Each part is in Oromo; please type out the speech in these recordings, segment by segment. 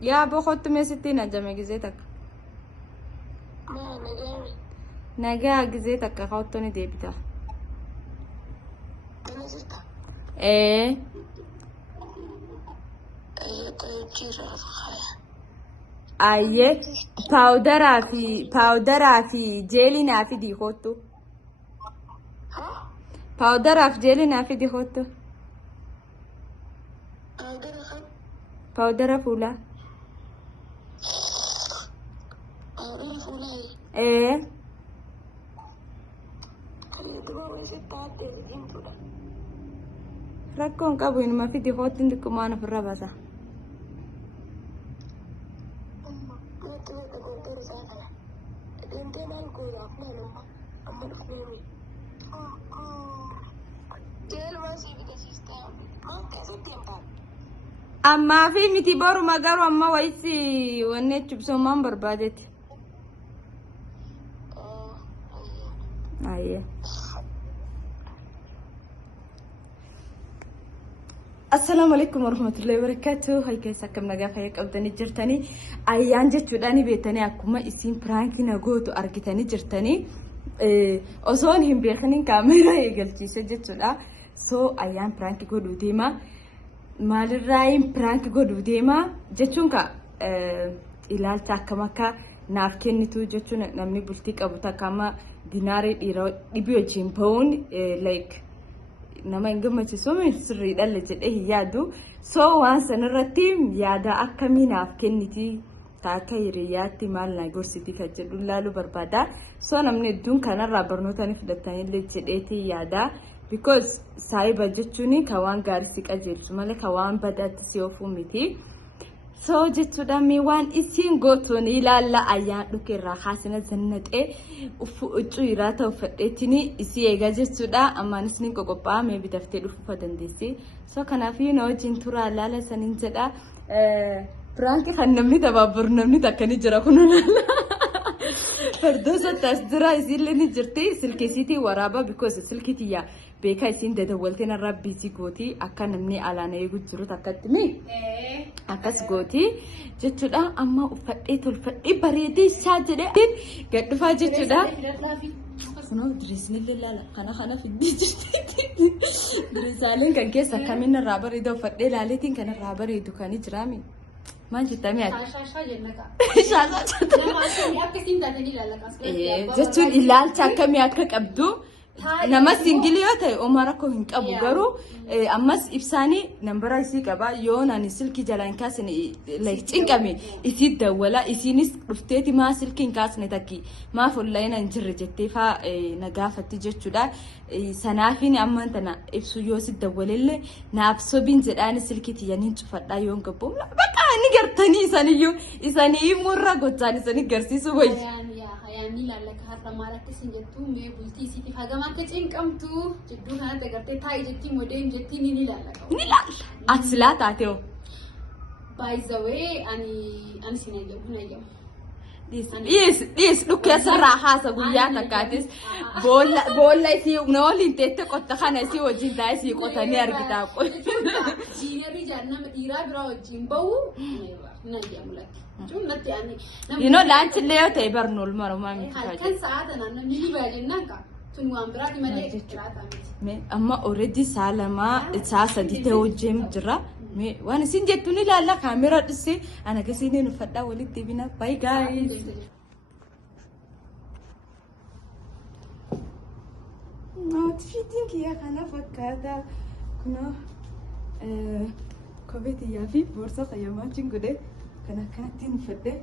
يا بخوت ميستين جمع جزيتك نجا جزيتك خوتني ديبتا ايه ايه باودرا في جيلي نافي دي خوتو باودرا في جيلي نافي دي خوتو باودرا فولا ايه ركون كابو ما في دي خوت عندك ما في الرباسة أما في متي بارو ما قالوا أما ويسي ونيت بسو ما بربادت أيه السلام عليكم ورحمة الله وبركاته هاي كيسا كم نقاف هيك أبداني جرتاني أيان جت وداني بيتاني أكوما إسين برانكي نقوتو أركتاني جرتاني أصون هم بيخنين كاميرا يقلتي سجت ودا سو أيان برانكي قدو ديما مال الرايم برانكي قدو ديما جتشونكا إلال تاكمكا ناركينيتو جتشون نمني بلتيك أبو تاكاما ديناري إبيو جيمبون like nama ingamachi so min sirri dalle jedhe yaadu so waan sanirratti yaada akkaminaaf kenniti taaka hiriyaatti maal na gorsiti ka jedhu laalu barbaada so namni dun kanarraa barnootani fudhatanii jedheeti yaada because saayiba jechuuni ka waan gaarii si qajeelchu malee ka waan badaatti si ofu miti so jechuudha mi waan isin gootuun ilaalla ayyaan dhukeerraa haasina zannatee uffuu iraata uffadheetini isi eega jechuudha ammaanis ni qoqophaa mee bitaftee dhufuufa dandeessi so kanaaf yoo wajjin turaa laala saniin jedha prank kan namni tabaabaru namni takkani jira kun fardoosa taas dura isillee ni jirti silkeesiitii waraaba because silkiitiya beeka isin dadawwalteen irraa biisi gooti akka namni alaana eegu jiru takkatti mi akkas gooti jechuudha amma uffadhee tolfadhee bareedee isaa jedhee gad dhufaa jechuudha kunoo direesnillee laala kana fiddii jirti direesaaleen kan keessa akkamiin irraa bareeda uffadhee laaleetiin kan irraa bareedu kan jiraami maan jettami jechuun ilaalcha akkamii akka qabdu nama singili yoo ta'e Omar akka hin qabu garuu ammas ibsaanii nambara isii qaba yoo nani silki jalaan kaasne like cinqame isii dawwala isiinis dhufteeti maa silkiin kaasne takki maa online hin jirre jettee fa nagaafatti jechuudha sanaafin amman tana ibsu yoo si dawwalelle naaf sobin jedhaan silkiti yanin cufadhaa yoo gabboom bakka ni gartanii isanii murra gochaan isanii garsiisu wayi يعني لا لك هذا مالك سنجتو مي بلتي سيتي هذا ما كتير كمتو جدو هذا تقدر تاي جتي مودين جتي نيني لا لك نيلا أصلا تاتيو by the way أنا سنجيب هنا Yes, look at Sarah Saguya Katis. Bola is you know, in Tete Kotahan, I see what you die, you got a near guitar. Scenery Janam Ira Bro Jimbo, you know, lunch layer table, no more. I can't say that I'm a mini Naka. Amma already Salama, it's us a detail Jim Jra. Me one sin jet to la camera to say and I guess in Fata will it divina. Bye guys. Not fitting here, Hana Fakata. No, Coveti Yafi, Borsa, I am watching good. Can I can't in Fate?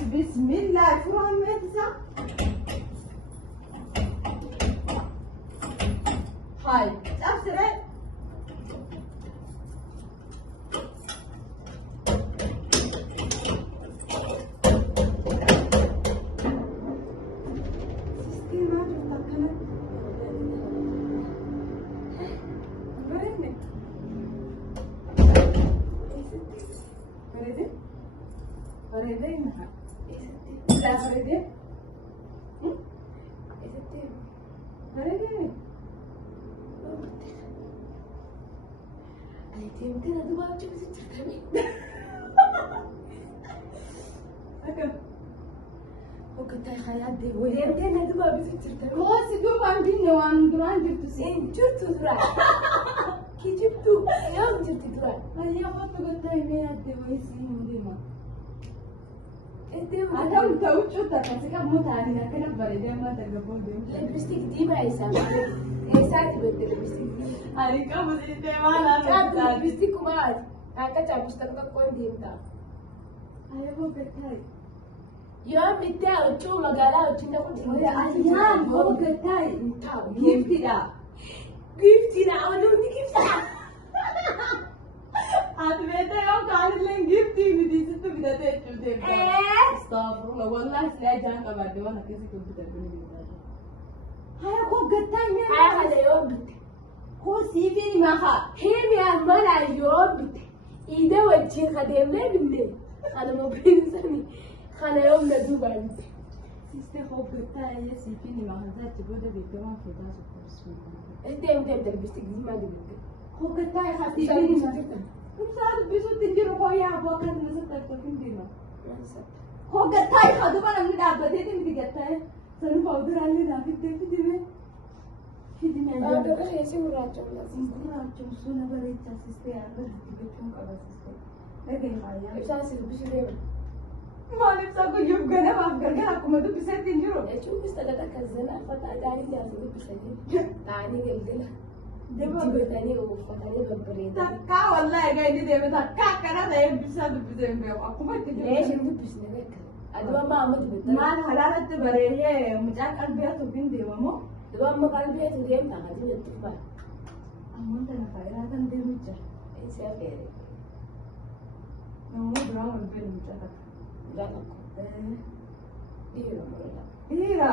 بسم الله فهم هذا هاي أفسره لا فريدة Karagame. Ay deemtee na dubaaf jibisi jirtanii. Akkam. Hoggantaa hayaa deemtee na dubaaf jibisi jirtanii. Kooti duubaan dinne waan duraan jirtu si. Jirtu duraan. Kijibtu yoo jirti duraan. Ayyaa kottu gattaa himee yaadde wayisii hin deema. Adam ta'u cuuta kasi kan mutaani akkana bareedee amma dargaggoo deemu. Lipstick diimaa isaa eessaati beekte lipstick diimaa. Ani qabu sittee maal haala lipstick maal akka chaappistan kakkoon deemta. Ayyaa gattaa. Yoo bittee huccuu magaalaa wajjin dhaqu Ayyaan koo gattaa. Giftidha. Giftidha waluun ni giftidha. Ati beektaa yoo kaanillee giftii miti sitti bitatee jechuudha. Astaghfirullah wallahi silaa ijaan qabaadde waan akkasii kun bitatee ni bitatee. Haya koo gattaa nyaata. Haya kana yoo bitte. Koo siifiin maha. Himi amala yoo bitte. Ida wajjin adeemnee binne. Kana mobilisanii kana yoo na duubaa bitte. Sister koo gattaa ayyee siifiin maha taati booda beekamaa footaa supportii. Deemtee lipstick diimaa dibatte. Koo gattaa haa siifiin maha. Saat bisuutti jiru hooyaa aboo akkasuma sassaabbatuun deema. Koo gattaa haa duba namni dhaabbatee miti gattaa sanu faawuduraallee naaf ittee fidime. Fidime. Faawudura keessi gurraacha gurraacha suna bareechaa sistee akka dibbachuun qaba sistee. Dhageen faayyaa. Ibsaan sirbisuu deema. Maal ibsaa guyyuuf ganamaaf gargaara akkuma dubbiseetti hin jiru. Jechuun bisalata kazzanaa fataa gaarii jaarsa dubbisanii ta'anii galgala. Dibatanii uffatanii babbareedan. Takkaa wallahi egaa inni deeme takkaa akkana ta'ee bisaa dubbisee hin beeku akkuma itti jiru. Reeshin dubbisne beeka. Aduma maa amma dubbatanii. Maal halaalatti bareedee mucaa qalbii atuufiin deemamoo. Duba amma qalbii atu deemta ati jetti faa. Ammoo tana faayidaa kan deemu jira. Isa feere. Namoota biraa wal beelu mucaa takka. Mucaa tokko. Dhiira murala. Dhiira.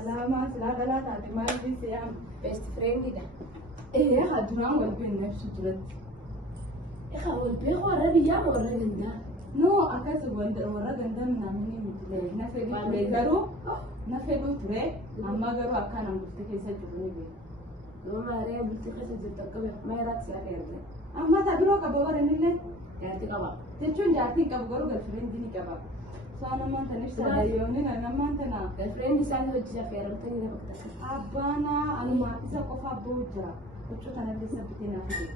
Alaamaa silaa dhalaa taate maal biise yaam. Best friendidha. Haa duraan wal beekna ibsu turatti. Wal beeku warra biyyaa moo warra gandaa? Noo akkas warra gandaa minaamini miti na fedhi ture garuu na fedhu ture amma garuu akkaan bultii keessa jiru ni beeku. Yoo maaree bultii keessa jirtu akka meeraatti si'a dheerte. Amma isaa biroo qaba baranillee. Jaartii qaba. Jechuun jaartii qabu garuu galfireendi ni qaba. Saan ammaan tan ibsa yoonni ammaan tana. Galfireendi isaanii hojii affeeramtanii na bakka. Abbaana anumaa isa qofa abbuu jira. Huccuu kanallee sabbitee naaf hidhe.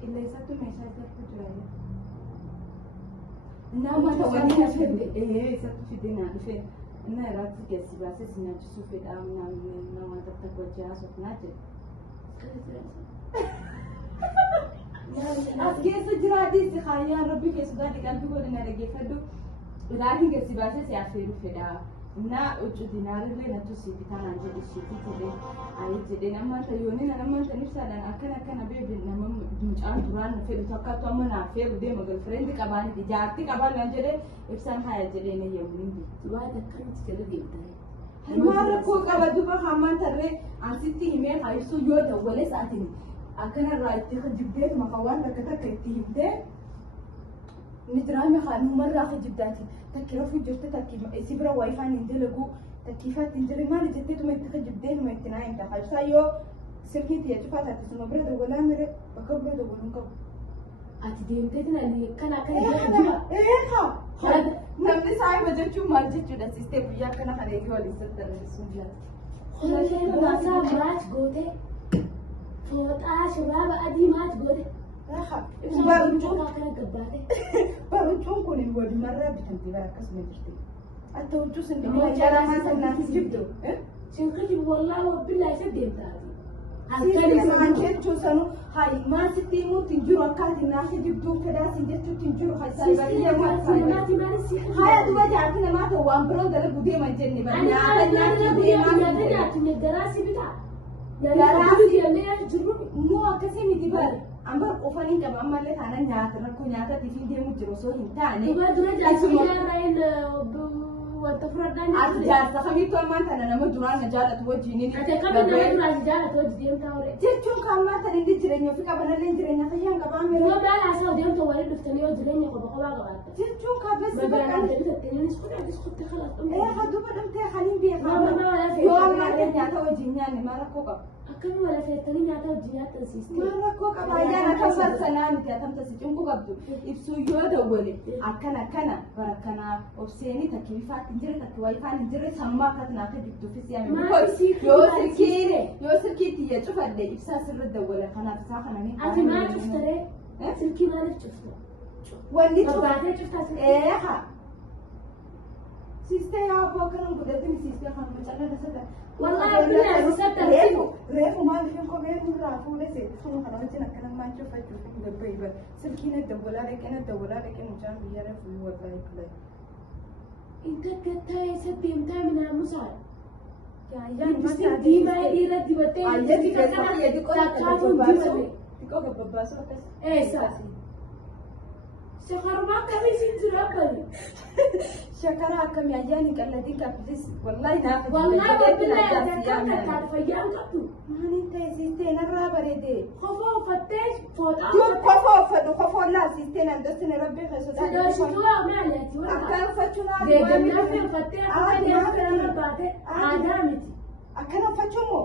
Qilleensattuu meeshaa ijaartu jira. Nama ta'anii na fedhe. Isatti fidee naa dhufe. Inni irratti geessi baasee si nyaachisuu fedhaa nama takka hojii haasofnaa jedhe. As keessa jiraatii si kaayyaan rabbi keessa gaadhi qalbii godina dhaggeeffadhu. Ilaalii geessi baasee si affeeruu fedhaa. Na uccu dinaarillee natu si bitaan jedhe siiti jedhee ayii jedhee namaan tayyoonni namaan tan ibsaadhaan akkana beebi nama mucaan duraan na fedhu takkaattu amma naaf feeru deema galfireenti qabaaniti jaartii qabaan naan jedhee ibsaan haaya jedhee na yemmuu hin beeku. Waan akkamitti jala deemtee? Himaa rakkoo qaba duba hammaan tarree asitti himee haayisuu yoo dawwalee sa'aatiin akkanarraa itti jibbeetuma kan waan takka itti himtee ni jiraame numarraa jibdaati. Takki rafuu jirte takki si bira waayifaan hin dalagu takkiifaatti hin jirre maali jetteetuma itti jibdee numa itti naa hin ta'a. Ibsaa yoo sirriitti cufaa taate suma bira dawwalaa mire bakka bira dawwaluun qabu. Ati deemtee tinaan kana namni saayima jechuun maal jechuudha sistee guyyaa kana kana eegee waliin sassarreessuun jiraata. Maasaa maach goote fooxaa shuraaba adii maach goote. Baruccuun kun walumarraa bitamtee bara akkasuma jirti. Atta huccuu sin dhimma jaramaa sannaafis jibdu. Sinqiji wallaa wabbillaa isa deemtaa. Halkan jechuu sanu hayi maasitti himuutti hin jiru akkaatiin naaf jibduu fedhaa sin jechuutti hin jiru haya duba jaarti namaa ta'u waan biroo dalagu deeman jenne bara nyaata garaasi bitaa. Moo akkasii miti bara. Ambar ufanii qaba ammallee taana nyaata rakkoo nyaatatiif hin deemu jiru osoo hin taane. Dhugaa dura jaarsi biyyaa wanta fudhadhaa jaarsa kamiitu ammaan tana nama duraan na jaalatu wajjin ate qabna nama duraan jaalatu wajjin deemtaa hore jechuun kan ammaan tana inni jireenya ofii qabanallee jireenya fayyaan qabaa yoo baala isaa deemtu waliin dhuftanii yoo jireenya qofa qofaa qabaatta jechuun kaabessi magaalaan deemtattanii iskutti kalaaqamne haduuba dhamtee haliin beekaa yoo ammaan tana nyaata wajjin nyaanne maal rakkoo qaba akkami wala feetanii nyaata wajjin nyaatan siistee maal rakkoo qaba ayyaana kan barsanaa miti atamta si cunqu qabdu ibsuu yoo dawwale akkana bara kanaa obseenii takki bifaatti hin jirre takki waayifaan hin jirre sammaa akkas naaf hojjettuufis yaame yoo sirkiitti iyya cufadde ibsaa sirra dawwala kanaaf isaa kananii ati maal cuftaree silkii maaliif cufta wanni barbaadee cuftaa eeha siistee yaa abboo kanan godhatini siistee kan macalla dasata wallahi billahi sisatta reefu maaliif hin kophee nurraa fuudhe seetisuma kana wajjin akkana maan cufachuuf hin gabbayi bar silkiin dawwalaa dhaqee mucaan biyya reefu wallahi billahi inta gatta isa deemtaa minaamusaa Ayyan diimaa dhiira dibattee ayyatti keessatti yadi takkaatuun dibate xiqqoo gabbabbaasuu akkas eessa shakarmaa akkamiisin jira bari shakara akkamii ayyaani qalladii qabdis wallahi naaf wallahi billahi takkaan takkaan fayyaan qabdu maaliin ta'e siistee narraa bareede kofoo uffattee fooxaa dur kofoo uffadhu kofoo laa siistee nan dostine rabbii keessodhaa sodaashituu maaliyaati akkaan uffachuu naa deegannaa fi uffattee akka deemu kana baate aadaa miti akkana uffachuu moo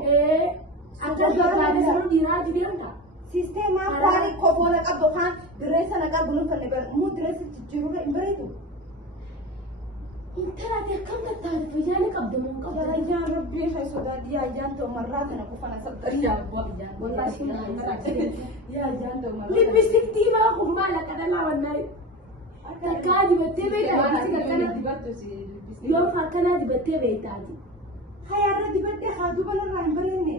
akka barbaade sanuu dhiiraa dideemta siistee maaf waani kofoo na qabdu kaan direessa na qabu nu fanne bar muu direessa jijjiiruu hin bareedu intalaati akkam tattaate fayyaani qabda moo qabda ayyaan rabbii keessodhaa dhiyaa ayyaan ta'u marraa kana qofana sabxan yaa abbaa ayyaan wallahi yaa ayyaan ta'u marraa lippistik diimaa kun maal akka dhalaa wannaayi takkaa dibattee beektaati yoo akkanaa dibattee beektaati hayarra dibattee haa duba narraa hin bareenne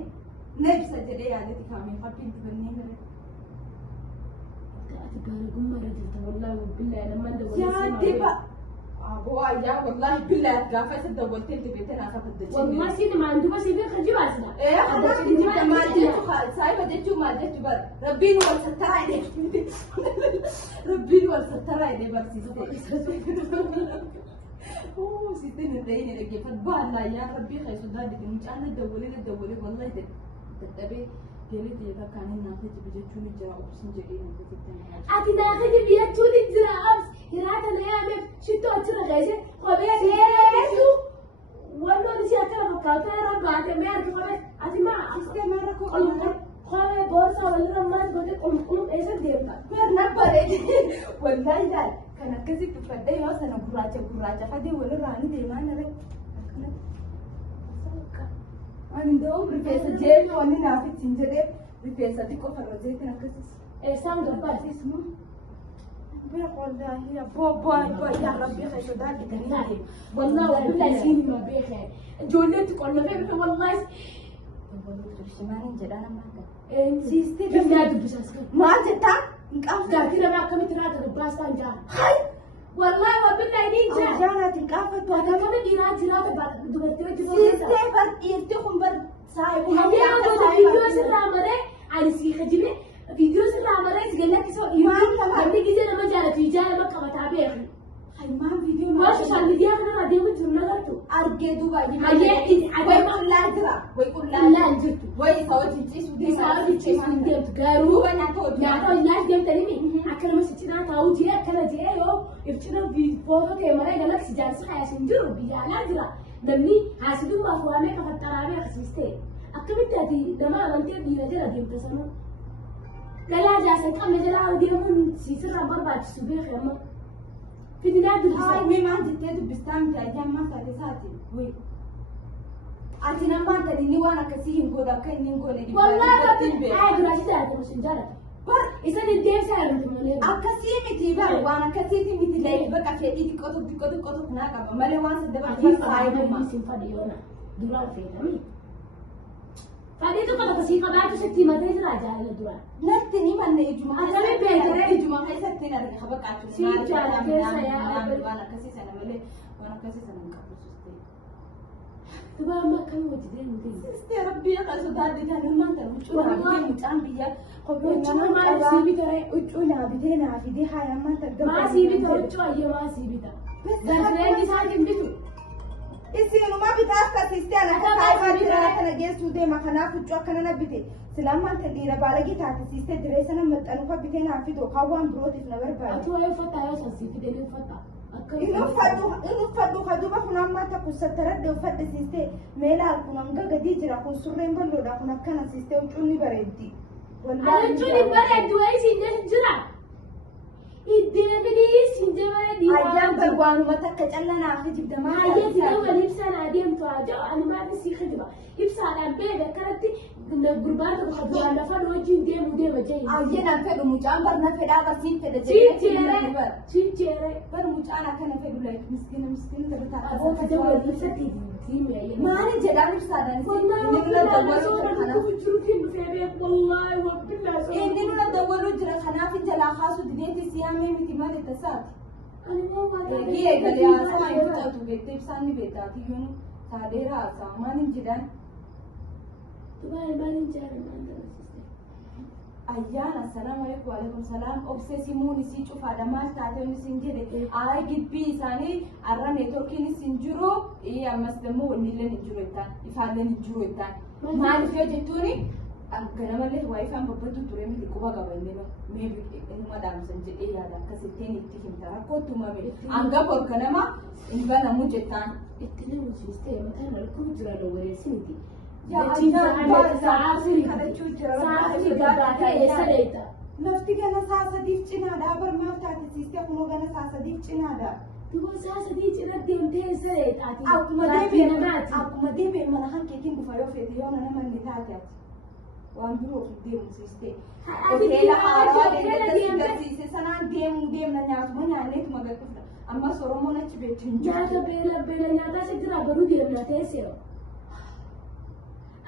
na ibsa jedhee yaadati kaamee fakkiin dibannee mere ati bareegummaa irra jirta wallahi billahi namaan dabalee yaa diba aboo ayyaa wallahi billahi gaafa isa dawwaltee dibete naa kafatte wallahi siin maanduba siifee kan jibaasna maal jechu saayiba jechuu maal jechu bar rabbiin wal sattaraa jedhe rabbiin wal sattaraa jedhe barsiiste siiste hin dhayine dhaggeeffat baallaa yaa rabbii keessodhaa dide mucaan na dawwalee wallahi dadhabee geelii ta'e fakkaanii naafa jibi jechuun jira obsin jedhee naafa jettanii ati naafa jibi jechuun jira obs hiraata na yaameef shittoo achirra geesse kophee deebisu wannoon ishee akkana fakkaatu irra baate mee argi kophee ati maa siistee maara kophee boorsaa walirra maal godhe qulqulluu eessa deemta barna bareede wallahi daal kan akkasitti uffadhee yoo sana gurraacha fadee walirraa ni deemaa nare Andoo rifeensa jeetu wanni naaf ittiin jedhee rifeensa xiqqoo farra jeetiin akkasis eessaan gabbaadhis moo bira wallahi abboo yaa rabbii keessodhaa didanii والله والله سيني ما بيخي جولت قلنا بيخي والله شمالين جدانا ماذا سيستي كم نادي بساسك ما جتا نقاف قاعدين ما كم ترى تباستان جان هاي والله وبالله نيجا جانا تنقاف وانا كم دينا جرا دبرتي سيستي بر يرتكم بر سايب هذه أنا فيديو سرامرة على سيخ جبنا فيديو سرامرة تقولك سو يوم قبل كذا لما جالت يجانا ما كم تابعه ما فيديو ما شال ميديا أنا هذه من جملة غلطوا أرجع دبي هاي ويقول لا ترى ويقول لا نجت ويسوي تجلس يسوي تجلس من دم تقارو نعطوا الناس دم تريمي أكل ما ستنا تاو جي أكل جي يو يفتنا بفوتو كاميرا يقولك سجال صح يا سنجرو بيجانا ترى نمني حاسدوا ما فوامي كفترامي خسيستي أكل تأتي دما أنت دينا جرا دم تسمو كلا جالسين كم نجلا وديمون سيسر ربار بعد سبيع خيمة في دينا هاي مي ما جتيت بستان جاجا ما ساتي وي أتينا ما تديني وانا كسيهم غودا كأني غولي والله ربي عاد راشد هذا مش نجارة بر إذا ندير سعر متمنى أكسي متيبا وانا كسيتي متلاقي بقى كذي تكوت هناك مالي وانا سدبا في صاحب ما سينفديونا دوران فينا فدي تو كذا كسي كذا تشتي ما تيجي راجع على دوران نتني من الجمعة أنا بيجري الجمعة هاي ستين أرجع خبك عشان سي جالا كيسا يا وانا كسي سنة مالي وانا كسي سنة مكابو سستي تبا ما كانوا وجدين مدين سستي ربي قصد هذه كان ما تنو والله متعم بيا وجونا ما سيبي ترى وجونا بدينا في دي حياة ما تقدر ما سيبي ترى وجوا أيه ما سيبي ترى زين دي ساكن بيتو isiinuma bitaaf kasiste ana kaayfaa jira kana geessu deema kanaaf huccuu akkana nabbite silamaan kan dhiira baalagii taate siiste diree sana maxxanu fa bitee naaf fidoo hawwaan birootiif na barbaada. Ati waa'ee uffataa yoo sansi fidee uffata. Inuffadhu kaduba kun amma takku sattaradde uffadhe siiste meelaal kun hanga gadii jira kun surreen balloodha kun akkana siiste huccuun ni bareeddi. Huccuun ni bareeddi waa'ee siin jira. Iddeemanii siin jabaadhi. Ayyaan barbaanuma takka callanaaf jibdamaa. Hayyati nama ibsaan adeemtu haa ta'u anumaatti sii kajiba. Ibsaadhaan beeka kanatti gurbaan tokko duraan lafa wajjin deema jahi. Ayyaan fedhu mucaan barna fedhaa barsiin fedha jedhee. Cincere. Bar mucaan akkana fedhu like miskiina taphata. Aboota dabala ibsatti tiimee. Maali jedhaan ibsaadhaan. Inni nuna dawwalu jira kanaaf jalaa kaasu dideeti siyaamee miti maal itti saati. Eegee galee haasaa hin fudhatu beektee ibsaan ni beektaati yoonu taadeera haasaa maaliin jedhaan. Ayyaan assalaamu alaikum wa alaikum salaam obsee simuun isii cufaadha maal taatee isin jedhe ay gibbii isaanii arra neetworkiin isin jiru ammas immoo wanniilleen hin jiru jettaan ifaalleen hin jiru jettaan maaliif yoo jettuuni ganamallee waayifaan babbaddu ture miti quba qaba inni meebi inni dhaamsan jedhee yaada akkasittiin itti himta rakkootu mame hanga borka nama hin banamu jettaan. Itti nama siistee mataan alkuun jira dawwareessiniti. Lafti gana saasadiif cinaadha barmaaf taate siiste kunoo gana saasadiif cinaadha. Duboo saasadii cina deemtee sareedhaati. Akkuma deebi'e mana hankeetiin dhufa yoo feete yoo nama inni taate waan biroof deemu siiste. Hoteela haaraa deemtee sanaan deemna nyaatuma nyaanneetuma gaggafna ammas Oromoon achi beektu hin jiru. Nyaata beela nyaataa si jira baruu deemna teessee.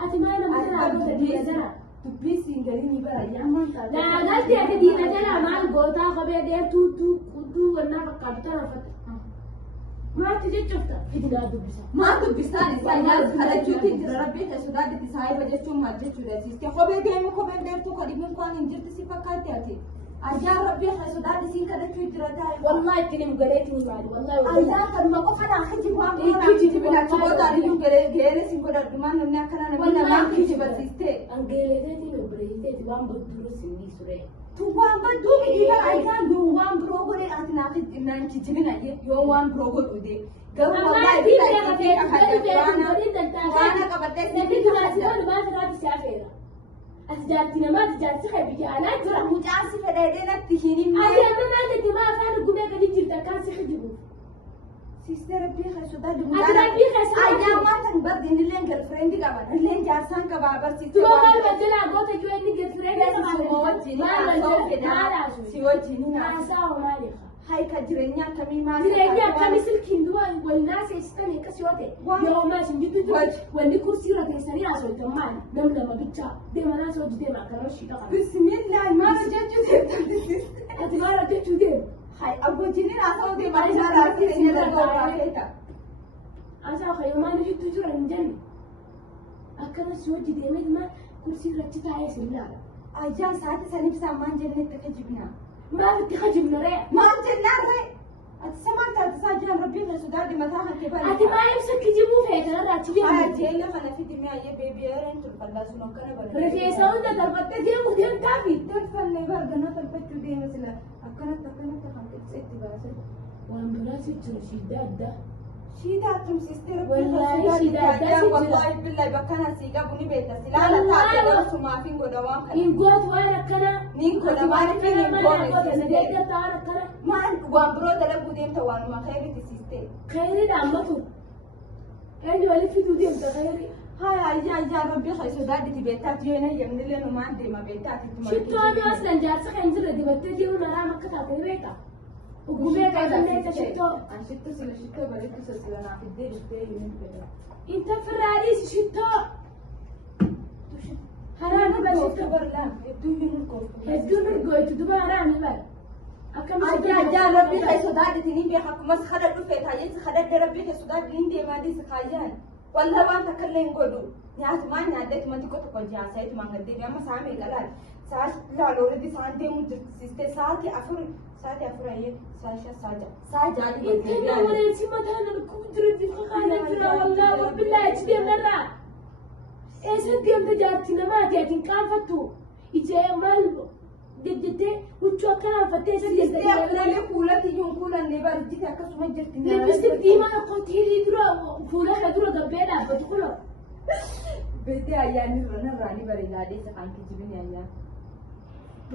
Ati maal nama jala goota diina jala? Dubbii siin galii ni bara yaamaan taate. Galti ati diina jala maal gootaa kophee dheertuu kudduu wannaa fakkaatu tana uffata. Maaltu jechuufta? Idilaa dubbisa. Maal dubbisaan isaa nyaata kadhachuutiin jira rabbii ta'e sodaatti isaa irra jechuun maal jechuudha siiste kophee deemu kophee dheertuu kadhibuun kwaan hin jirti si fakkaatti ati. Ajaan rabbii ta'e sodaatti siin kadhachuu jira taa'e. Wallahi itti nim galeetti hin maali wallahi. Ajaan kan maqoo kana akka jibaan boona jibina chibootaa dhiibu geere siin godhadhu maan namni akkana namni namaan kijibarsiiste. Angeeleeteetiin obboleetteeti waan badduu sinii suree. Tuwaan badduu miidhiga ajaan yoo waan biroo godhe ati naaf naan kijibina yoo waan biroo godhu dee. Garuu wallahi bitaa itti waan qabattee sinii duraan maal irraati si afeera. Ati jaartii namaa ati jaartii kan biyya alaa jira. Mucaan si fedhee natti hin ati amma maal itti maa afaan gumee gadi jirta kan si hijibu. Sister rabbii kan sodaa jiru. Ati rabbii kan sodaa jiru. Ayyaan waan tan bardi innilleen girlfriend qaban innilleen jaarsaan qabaa barsiistu. Tuma maal bajjala goota joo inni girlfriend qaban. Maal si wajjin haasaa maaliif? Haika jireenyaa akkamii maal? Jireenyaa akkamii silkiin duba walnaa seessitanii akkas yoo ta'e yoo maas hin jidduu wanni kursii irra teessanii haasoftan maali? Nam lama bichaa deemanaa soo hojii deema akkana shii dhaqan. Bismillah maal hojjechuu deemta? Ati maal hojjechuu deema? Hai abbootiin haasa'uu deemaa jira keenya irra feeta. Haasa'u kayyoo maal hojjechuu jira hin jenne? Akkana si hojii deemee maal kursii irratti taa'ee si ilaala. Ajaan sa'aatii saniif saamaan jennetti akka jibnaa. Maal itti hajibna ree? Maal jennaan ree? Ati samaan taate isaa jiran rabbii kan sodaa dimataa kan ta'e bari. Ati maa ibsa kijibuu feete irraa achi deemu? Haa jeella kana fiti mi'ayyee beebii eereen tulfallaa sun akkana bala. Rifeensa hunda darbattee deemu deemtaafi? Darfannee bargana tolfachuu deeme sila akkanatti kan itti baase. Waan biraas jiru shiiddaa addaa. Shiiddaa tumsiistee Wallaahi shiiddaa addaa si jira. Wallaahi billahi bakkana sii qabu ni beekta silaala taate barsumaa fi godha waan kana. Hin gootu waan akkanaa. Ni godha waan fi hin goone. Maal waan biroo dalaguu deemta waanuma khayritti siistee. Khayriidha ammatu. Eenyu walitti fiduu deemta khayri. Haa ayyaa rabbii kan sodaadhiti beektaati yoo hin yemnillee numaan deema beektaati. Shittoon yoo aslan jaarsa kan jirre dibattee deemu naraan akka taate beeka. Ugumee qabatee ka shittoo. An shittoo sila shittoo bareedu sila naaf iddee dhuftee hin fedha. Inta firraadhiis shittoo. Haraami ba shittoo barlaan hedduu hin urgoofu. Hedduu urgoofu duba haraami bara. Ajaa rabbii kan sodaadhiti ni beeka akkumas hada dhufee taayyeessi hadadde rabbii kan sodaadhiti ni deemaa dhiisa kaayyaan. Walla waan takka illee hin godhu. Nyaatumaan nyaaddeetuma xiqqoo tokko jaasaayitumaan gaddeebi amma saamee galaadha. Sa'a laalooratti isaan deemu jirtisiistee sa'aatii ayyee sa'a jaadhi Itti wareechi mataan alkuun jira bifa kaana jira eessatti amta jaarti namaati atiin qaanfattu ijee maal jettee huccuu akkanaa uffattee eessatti Sistee fuulatti iyyuu fuulanne bareechite akkasuma jirti. Lipstick diimaa kootii dura fuula dura gabbee dhaabbatu kulo. Beetee ayyaanni irraa ni bareeda adeessa kan kijibini ayyaan.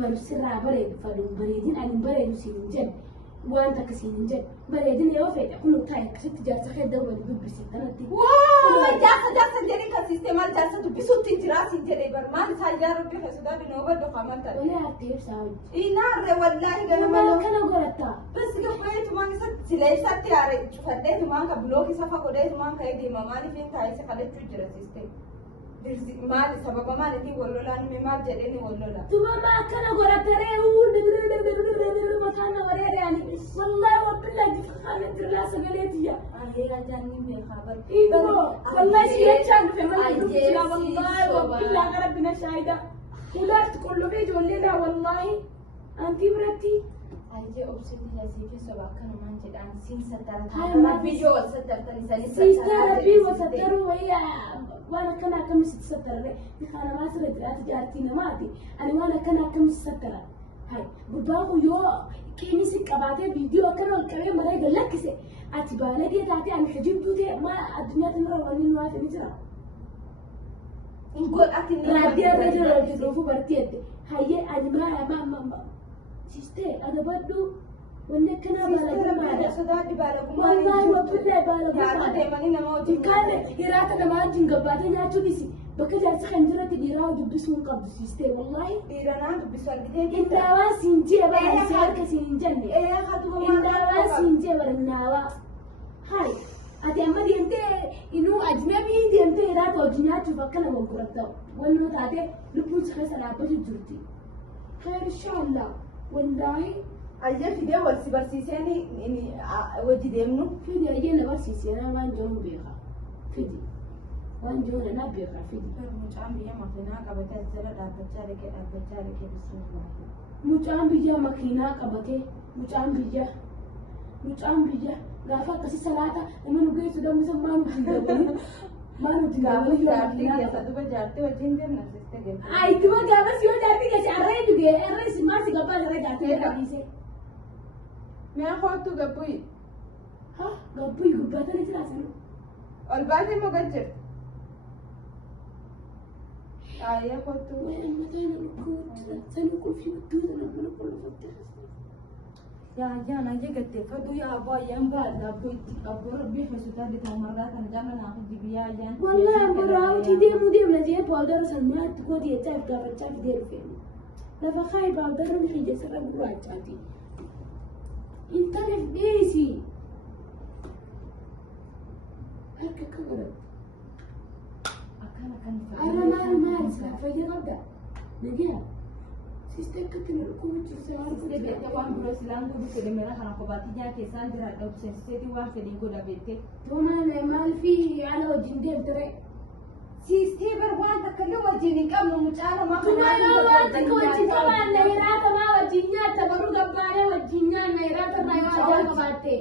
Barumsirraa bareedu faluun bareedin ani bareedu siin hin jedhu waan takka siin hin jedhu bareedin yoo fedha kun taa'e akkasitti jaarsa keessa wali dubbisi kanatti. Jaarsa jedhee kan sistee maal jaarsa dubbisuutti jiraa siin jedhee barmaan isaa yaa rabbi keessumaa binoo badoo qaamata. Wali haftee ibsaa hojii. Inaarre wallaahi ganama Nama kana godhatta. bas gabbee tumaan isa sileessatti yaare cufadhee tumaan ka bilookii safa godhee tumaan ka'ee deema maaliif hin taa'ee kadhachuu jira sistee. Maali sababa maaliitiin wal lolaan maal jedhee ni wal lola. Tubama kana godhattaree mataan na wareere ani wallahi wabbillahi jifakaana dirlaa sagaleetiya. Ajaan ni beekaa bar. Wallahi si jechaan dhufe malee dubbisna wallahi wabbillahi gara bina shaayida. Ulaatti qullubee ijoolleedha wallahi antii biratti. Ajee obsitii jasii keessa bakkanumaan jedhaan siin Hai, sattaran. ma- Biyyoo wal sattartan isaanii Sister Rabbii wasattaruu wayyaa waan akkana akkamitti sattarre bifa namaa sirra jiraatu jaartii namaati. Ani waan akkana akkamitti sattara. Hai gubbaa kun yoo qeenis qabaatee viidiyoo akkana ol qabee maree gallakkise ati baaladee taatee ani hajibduu ta'e maa addunyaa kanarra wanni nu hafe ni jira. Godhati ni Raadiyoo irra hojjetuufu bartii edde. Hayyee ani maa Sister adabadhu wanni akkanaa baalagamaadha. Sodaadhi baalagummaa. Wallahi wabbillahi baalagummaadha. Yaada deemanii nama wajjin. Dukkaanni hiraata namaa wajjin gabbaatee nyaachuunis bakka jaarsa kan jiratti dhiiraa dubbisuu hin qabdu siistee wallahi. Dhiiranaan dubbisu argitee Indaawaa siin jee bara si harka siin hin jenne. Indaawaa siin jee bara indaawaa. Hai ati amma deemtee inuu ajnabii deemtee hiraata wajjin nyaachuuf akka nama gurguratta wannoo taate lubbuun si keessa dhaabbatu jirti. Khair inshaallah wallahi. Ajee fidee wal si barsiiseen wajji deemnu. Fidi ayyee na barsiisee waan jiru beeka. Fidi waan jiru na beeka fidi. Mucaan biyya makiinaa qabatee as jala dhaabbachaa dhaqee bismillah. Mucaan biyya makiinaa qabatee mucaan biyya gaafa akkasii salaata nama nu geessu dammusan maa nuti gabbanii maa nuti Gaafa jaartii gabbanii. keessa duba jaartii wajjin deemna sistee deemna. Ayittuma gaafas yoo jaartii keessa arree dhugee arree si maal si gabbaa arree jaartii dhaabisee. Mi'a kootu gabbuyi. Ha gabbuyi gubbaatanii jiraatan. Ol baatee moo gad jirti? Aayee kootu. Sani qulfii gudduu sana mana qulfattee. Yaan ayyee gatteeffadhu yaa abbaa ayyaan baadha abboo rabbii fesutaa bitaa margaa kan jaama naaf dibiyyaa ayyaan. Wallahi ammoo raawwatii deemna jee paawudara san maatti koo deechaa fi gaafachaa fidee dhufe. Lafa kaayi paawudara ni hiyya sarara gurraachaati. Internet dhiisi. Harka akka godhatu. Akkana kan Arra maal isaa fayya qabda. Nagaa. Sistee akkatti na dhukkuu jirsa waan Sistee beektee waan biroo silaan godhu fedhe mera kana kophaatti nyaate isaan jiraadha obseensiseetii waan fedhii godha beektee. Tumaan maal fi ala wajjin deemtere. Sistee bar waan takka illee wajjin hin qabnu mucaa namaa. Tumaan waan takka wajjin tumaan na hiraata maa wajjin nyaata baruu gabbaaree wajjin nyaanna hiraata maa yoo ajaa qabaatte.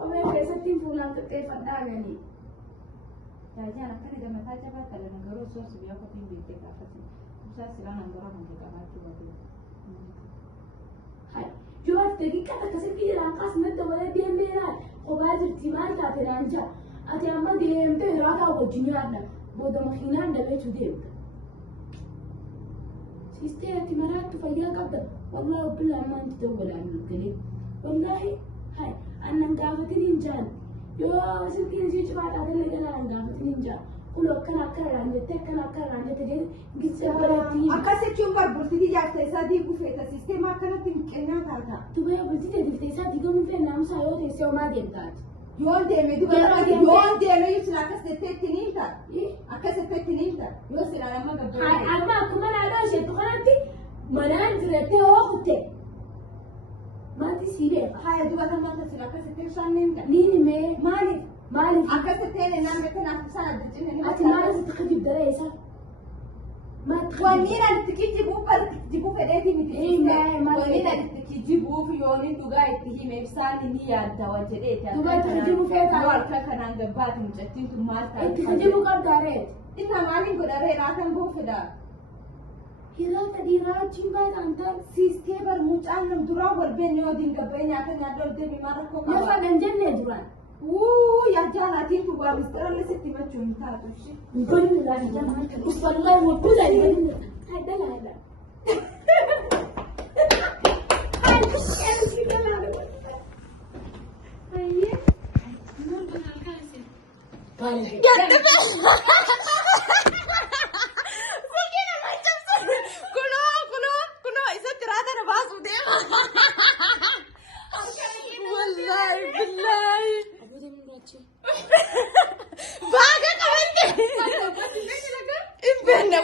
Qomee keessatti fuulaan qixxeeffadhaa ganii. Jaajaan akkana gamataa jabaa tala nagaroo soos biyya kotiin beektee gaafate. Musaa silaan hangara kan qabaachuu baatee. Yoo ati daqiiqaa akkasitti jiraan kaasumatti waliin deemeeraan kophaa jirti maal taate naan jaa. Ati amma deemtee hiraataa wajjin nyaanna booda makiinaan dabeetu deemta. Sistee ati maraattu fayyaa qabda. Wallahi obbilaa ammaa inti ta'u balaan galee. Wallahi hai annan gaafatin hin jaan. Yoo silkiin isii cufaa taatellee ganaa an gaafatin hin jaan. Kulo akkana raanjettee jedhee gitsee bareetti. Akkasichuun bar bultii jaarsa isaa diiguu feeta sisteema akkanatti hin qennaa taata. Tubee bultitee diftee isaa diigamuun fee naamusaa yoo teessee homaa deemtaati. Yoon deeme duba yoon deeme yoo sila akkas jettee ittiin hiimta. Akkas jettee ittiin hiimta. Yoo sila nama gabbaa. Amma akkuma naannoo isheetu kanatti manaan jirettee hoo kutte. Maalti sii beeka? Haaya duba namoota sila akkas jettee isaan ni himta. Ni himee Maaliif? maaliif? Akkas jettee naan beektan akka isaan adda cinne ni Ati maaliif itti kijibdaree isaa? Wanni ani itti kijibuu fedheetii miti. Maal Wanni ani itti kijibu fi yoni duga itti mefsani ni ya dawajede ta duga kijibu feta wal ka kana gabat mujatin tu mata itti kijibu qadare inna mali godare na kan go fida hira ta dira chimba anta siske bar mucan nam dura wal ben yo din gabenya kan ya dol de mi mara ko ya fa dan jenne duran ya jana tin tu ba mistara le sitti machun ta tu shi bani la jana wallahi mo tuza ni bani hay dala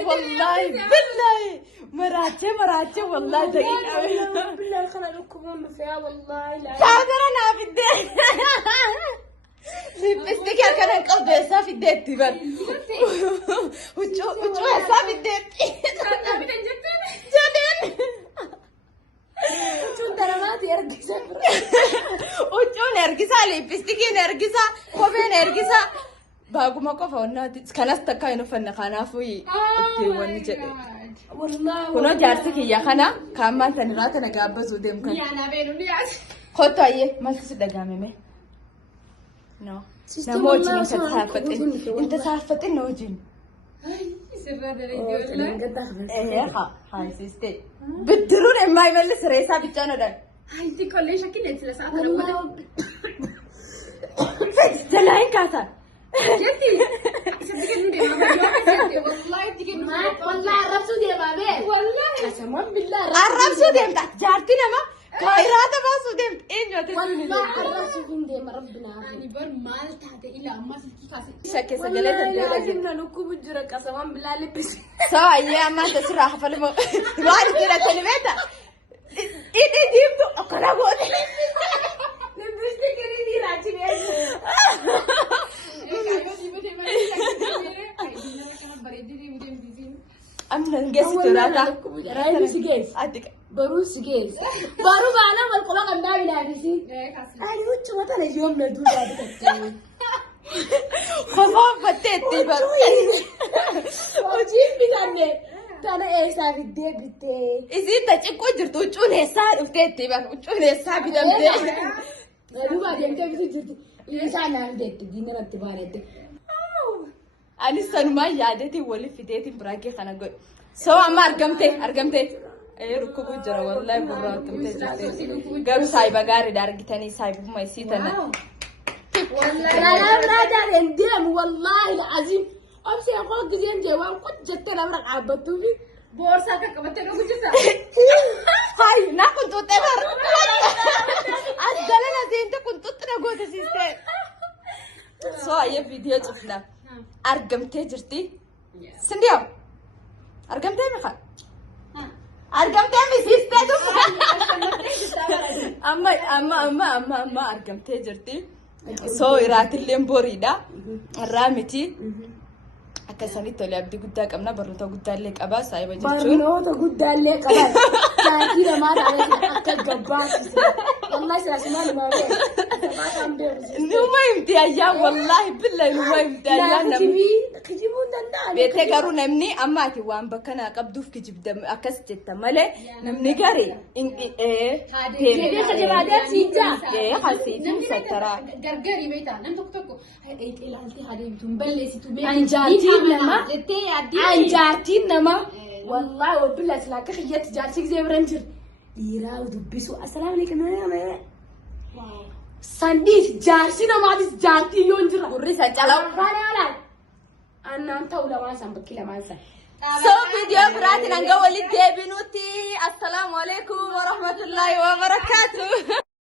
والله بالله مراجع والله دقيقة بالله خلنا نكون فيها والله لا تعذر أنا بدي لبستك يا كان قلبي صافي ديت تبان وشو صافي ديت جنن شو درامات يرجع وشو نرجسها لبستك نرجسها كوفي نرجسها باقو ما كوفا وناتي كناس تكاينو فن خنافوي تيواني جدي والله كنا جارتك يا خنا كمان تنرات أنا قابز وديم كان يا نبيل ولياس خطة أيه ما تصدق جامي نو نموت أنت سافت أنت سافت إنه جين إيه هاي سيستي بدرون ما يملس رئيسا بيجانا ده هاي دي كل شيء كده تلسا والله جلاين كاسا جدي صدقني والله تيجي والله عرفتوا دي بابي والله قسما بالله عرفتوا دي تحت جارتنا ما خيرات بس ودي إيه والله عرفتوا دي ما ربنا يعني بر مال تحت إلى ما في كاسة شكل سجلت الدولة لازم نكوب الجرة قسما بالله لبس سوا أيام ما تسرح فلما بعد كده كلمتها إيه جيبتوا أقرأ قولي لبست كريدي راجل أمنا نجس تراتا رايبس جيس أديك بروس جيس بارو بانا والقبا قندا بنادسي أي وش ما تنا يوم ندور بعد خفاف فتت تبر وجيب بتاني تنا إيه سافي دي بتي إذا تجيكو جرتو وجون هسار وفتت تبر وجون هسار بدم ده لو بعد يوم تبي تجري إيه سانا بدت دينا رتبارته أنا سنما يادتي ولي فديتي براكي خنا قول سوا ما أرقمتي إيه ركوب جرا والله براتم قالوا سايبا قاري دارجتني سايبو ما يسيتنا والله لا راجع عندهم والله العظيم أمشي أقول جزين جوان قد جتنا مرق عبتو في بورصة كبتنا وجزا هاي نا كنت تبر أدلنا زين كنت تنقول تسيستي سوا يا فيديو شفنا أرقمتي جرتي سنديو أرقمتي مخا أرقمتي مسيستي أما أرقمتي جرتي سو إراتي بوريدا الرامتي أكساني تولي أبدي قدّاك أمنا برنوتا قدّال لك أبا سايبا جيشون برنوتا قدّال لك أبا ساكينا ما تعرف أكا الجباس والله سلاسمان ما نوما يمتي أيام والله بالله نوما يمتي أيام كجيبون دندان بيتي قارو نمني أماتي وان بكنا قبدوف كجيب دم أكس جتا مالي نمني قاري إيه جيبي خجبادات سيجا إيه خاسيجا سترا قرقري بيتا نمتك تكو إلا أنتي هذه بتنبلسي تبيعي أنجاتين نما أنجاتين نما والله وبالله سلاك خيات جالسك زي برنجر يراو دبسوا السلام عليكم يا سنديس جالسين ما ديس جالتي يونجر وريسا جلو أنا أنت ولا ما سامبكي لا ما سام سو فيديو براتي نانجا ولي ديبينوتي السلام عليكم ورحمة الله وبركاته